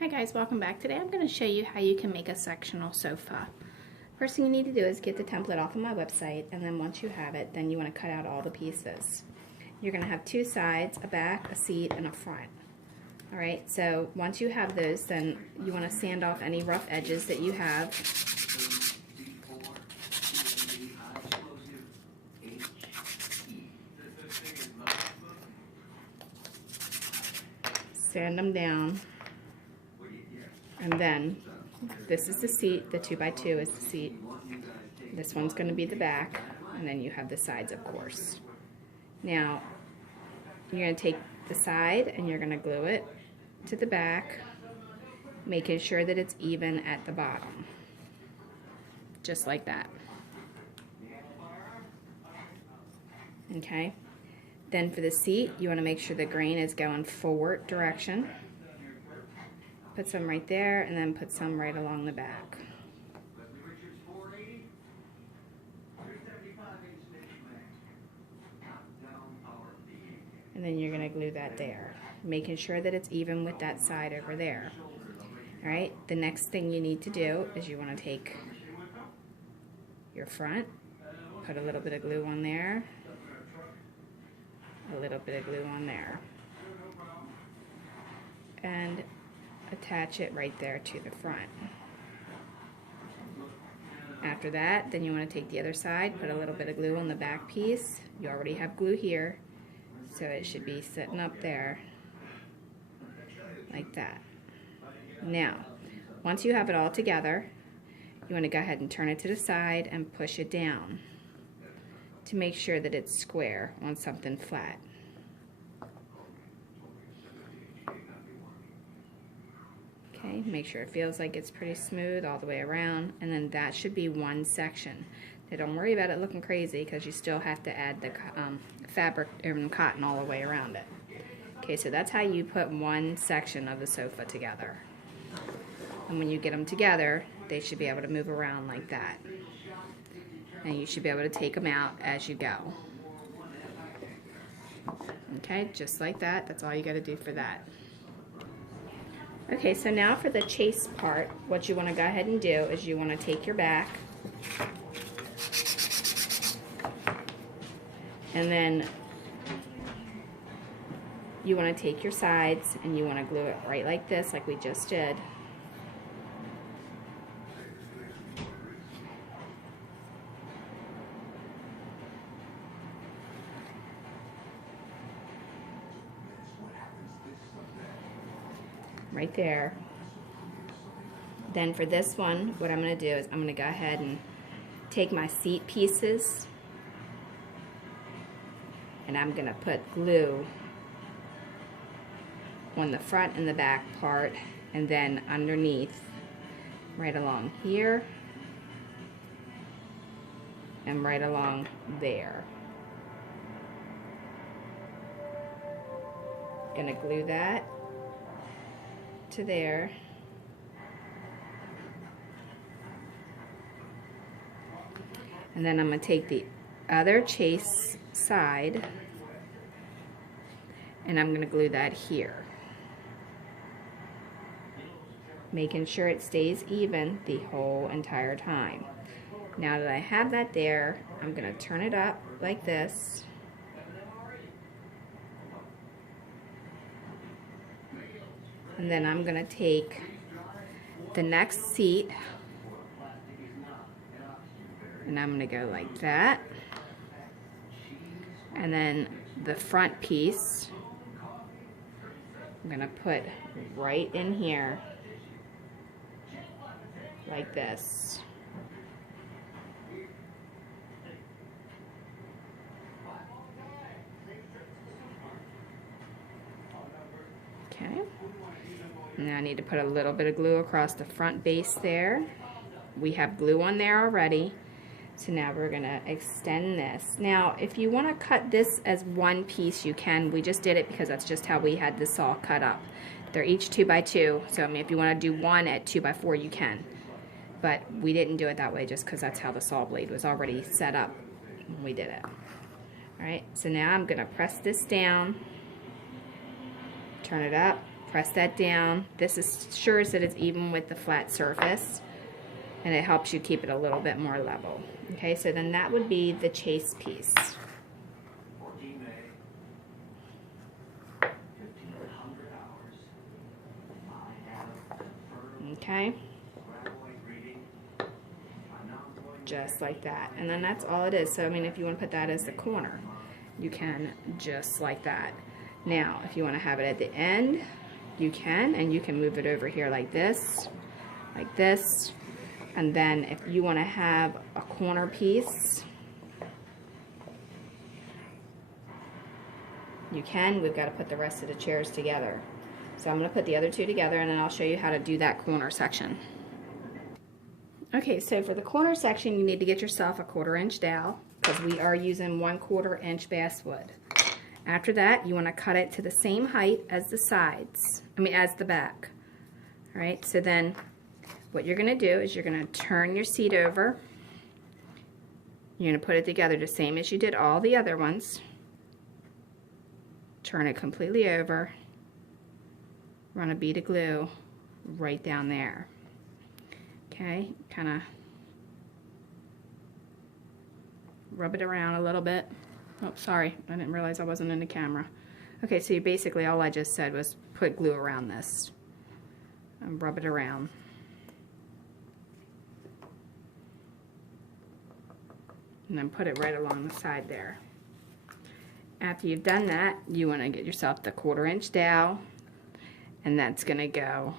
Hi guys, welcome back. Today I'm going to show you how you can make a sectional sofa. First thing you need to do is get the template off of my website, and then once you have it, then you want to cut out all the pieces. You're going to have two sides, a back, a seat, and a front. Alright, so once you have those, then you want to sand off any rough edges that you have. Sand them down. And then, this is the seat, the 2x2 is the seat. This one's going to be the back, and then you have the sides, of course. Now, you're going to take the side and you're going to glue it to the back, making sure that it's even at the bottom. Just like that. Okay? Then for the seat, you want to make sure the grain is going forward direction. Put some right there, and then put some right along the back. And then you're going to glue that there, making sure that it's even with that side over there. Alright, the next thing you need to do is you want to take your front, put a little bit of glue on there, a little bit of glue on there, and attach it right there to the front. After that, then you want to take the other side, put a little bit of glue on the back piece. You already have glue here, so it should be sitting up there like that. Now, once you have it all together, you want to go ahead and turn it to the side and push it down to make sure that it's square on something flat. Okay, make sure it feels like it's pretty smooth all the way around, and then that should be one section. Now don't worry about it looking crazy, because you still have to add the fabric and cotton all the way around it. Okay, so that's how you put one section of the sofa together. And when you get them together, they should be able to move around like that. And you should be able to take them out as you go. Okay, just like that. That's all you got to do for that. Okay, so now for the chaise part, what you want to go ahead and do is you want to take your back, and then you want to take your sides and you want to glue it right like this, like we just did. Right there. Then for this one, what I'm going to do is I'm going to go ahead and take my seat pieces, and I'm going to put glue on the front and the back part, and then underneath, right along here, and right along there. Gonna glue that to there, and then I'm going to take the other chaise side and I'm going to glue that here, making sure it stays even the whole entire time. Now that I have that there, I'm going to turn it up like this. And then I'm going to take the next seat and I'm going to go like that. And then the front piece I'm going to put right in here like this. Okay. Now I need to put a little bit of glue across the front base there. We have glue on there already. So now we're going to extend this. Now if you want to cut this as one piece, you can. We just did it because that's just how we had this all cut up. They're each 2x2, so I mean if you want to do one at 2x4 you can. But we didn't do it that way just because that's how the saw blade was already set up when we did it. Alright, so now I'm going to press this down, turn it up, Press that down. This ensures that it's even with the flat surface, and it helps you keep it a little bit more level. Okay, so then that would be the chaise piece. Okay, just like that. And then that's all it is. So I mean, if you want to put that as the corner, you can, just like that. Now if you want to have it at the end, you can, and you can move it over here like this, and then if you want to have a corner piece, you can. We've got to put the rest of the chairs together. So I'm going to put the other two together, and then I'll show you how to do that corner section. Okay, so for the corner section, you need to get yourself a 1/4 inch dowel, because we are using 1/4 inch basswood. After that, you want to cut it to the same height as the sides, as the back. All right, so then what you're going to do is you're going to turn your seat over. You're going to put it together the same as you did all the other ones. Turn it completely over. Run a bead of glue right down there. Okay, kind of rub it around a little bit. Oh, sorry, I didn't realize I wasn't in the camera. Okay, so basically all I just said was put glue around this and rub it around. And then put it right along the side there. After you've done that, you want to get yourself the 1/4 inch dowel, and that's going to go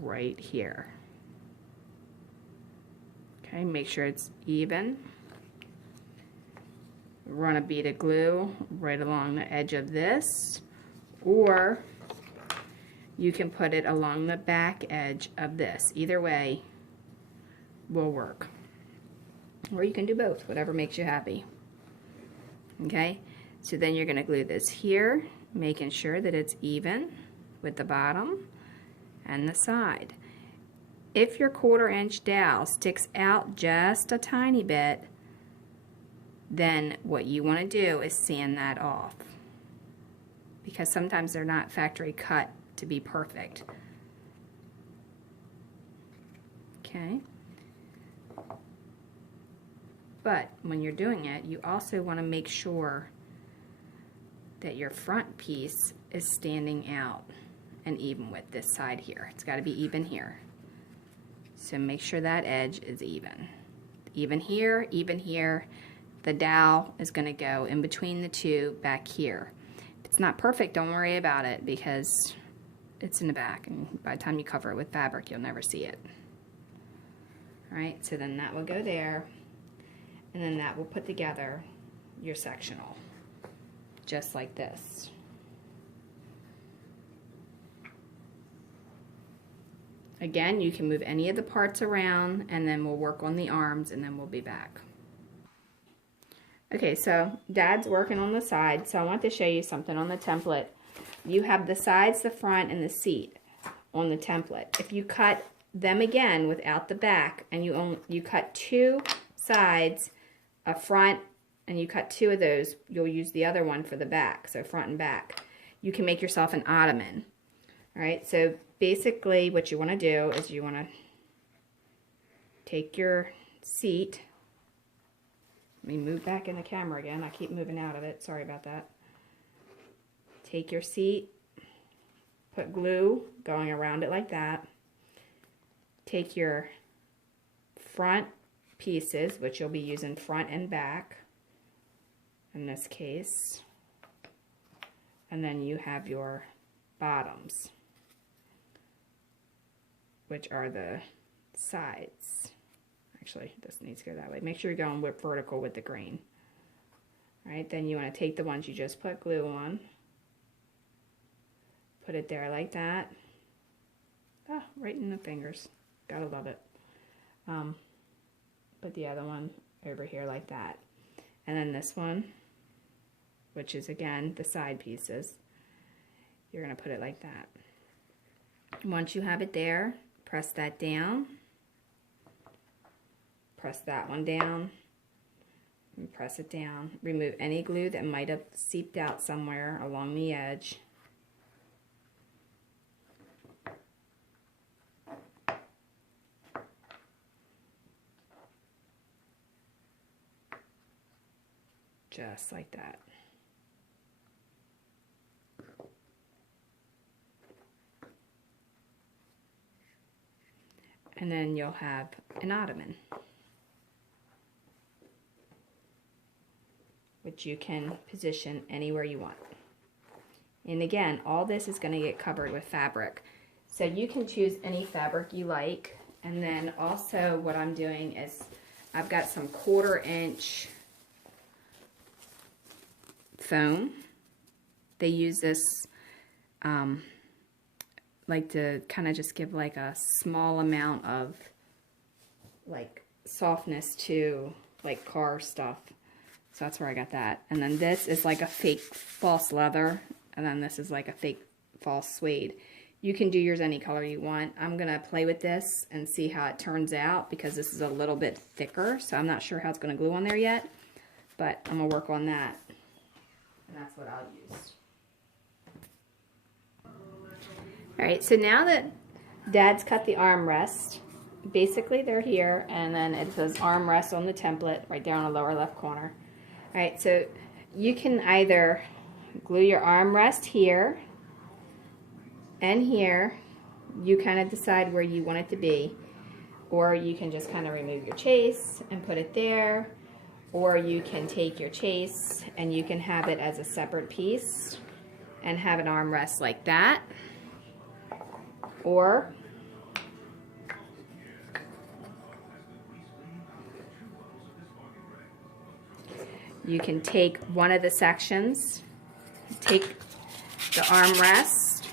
right here. Okay, make sure it's even. Run a bead of glue right along the edge of this, or you can put it along the back edge of this. Either way will work. Or you can do both, whatever makes you happy. Okay, so then you're going to glue this here, making sure that it's even with the bottom and the side. If your 1/4 inch dowel sticks out just a tiny bit, then what you want to do is sand that off, because sometimes they're not factory cut to be perfect. Okay, but when you're doing it, you also want to make sure that your front piece is standing out and even with this side here. It's got to be even here. So make sure that edge is even. Even here, even here. The dowel is going to go in between the two back here. If it's not perfect, don't worry about it, because it's in the back, and by the time you cover it with fabric, you'll never see it. Alright, so then that will go there, and then that will put together your sectional, just like this. Again, you can move any of the parts around, and then we'll work on the arms, and then we'll be back. Okay, so Dad's working on the side, so I want to show you something on the template. You have the sides, the front, and the seat on the template. If you cut them again without the back, and you cut 2 sides, a front, and you cut 2 of those, you'll use the other one for the back, so front and back. You can make yourself an ottoman. Alright, so basically what you want to do is you want to take your seat. Let me move back in the camera again. I keep moving out of it. Sorry about that. Take your seat, put glue going around it like that. Take your front pieces, which you'll be using front and back in this case, and then you have your bottoms, which are the sides. Actually, this needs to go that way. Make sure you're going vertical with the grain. Alright, then you want to take the ones you just put glue on, put it there like that. Ah, right in the fingers. Gotta love it. Put the other one over here like that. And then this one, which is again the side pieces, you're going to put it like that. Once you have it there, press that down. Press that one down, and press it down. Remove any glue that might have seeped out somewhere along the edge. just like that. And then you'll have an ottoman, which you can position anywhere you want. And again, all this is going to get covered with fabric. So you can choose any fabric you like. And then also what I'm doing is I've got some 1/4 inch foam. They use this like to kind of just give like a small amount of like softness to like car stuff. So that's where I got that. And then this is like a fake false leather. And then this is like a fake false suede. You can do yours any color you want. I'm going to play with this and see how it turns out because this is a little bit thicker. So I'm not sure how it's going to glue on there yet. But I'm going to work on that. And that's what I'll use. Alright, so now that Dad's cut the armrest, basically they're here. And then it says armrest on the template right there on the lower left corner. Alright, so you can either glue your armrest here and here. You kind of decide where you want it to be. Or you can just kind of remove your chaise and put it there. Or you can take your chaise and you can have it as a separate piece and have an armrest like that. Or you can take one of the sections, take the armrest,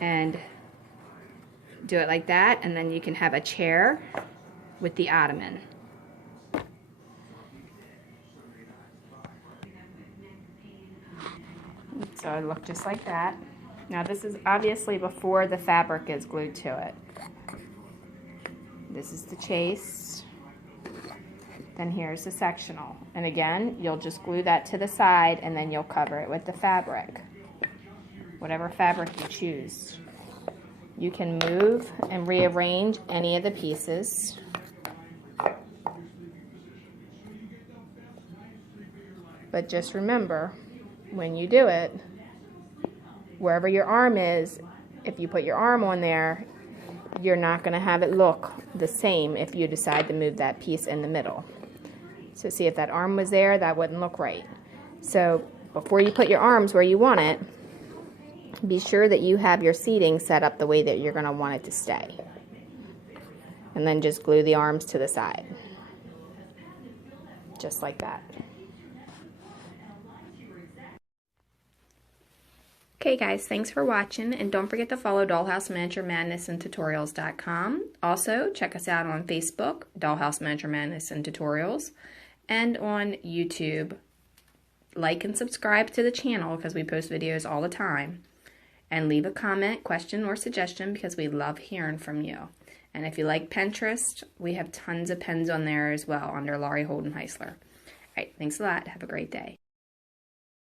and do it like that, and then you can have a chair with the ottoman. So it looked just like that. Now this is obviously before the fabric is glued to it. This is the chaise. Then here's the sectional. And again, you'll just glue that to the side and then you'll cover it with the fabric. Whatever fabric you choose. You can move and rearrange any of the pieces. But just remember, when you do it, wherever your arm is, if you put your arm on there, you're not going to have it look the same if you decide to move that piece in the middle. So see, if that arm was there, that wouldn't look right. So before you put your arms where you want it, be sure that you have your seating set up the way that you're going to want it to stay. And then just glue the arms to the side. Just like that. Okay guys, thanks for watching, and don't forget to follow Dollhouse Miniature Madness and Tutorials.com. Also, check us out on Facebook, Dollhouse Miniature Madness and Tutorials, and on YouTube. Like and subscribe to the channel because we post videos all the time. And leave a comment, question, or suggestion because we love hearing from you. And if you like Pinterest, we have tons of pens on there as well under Laurie Holden Heisler. All right, thanks a lot. Have a great day.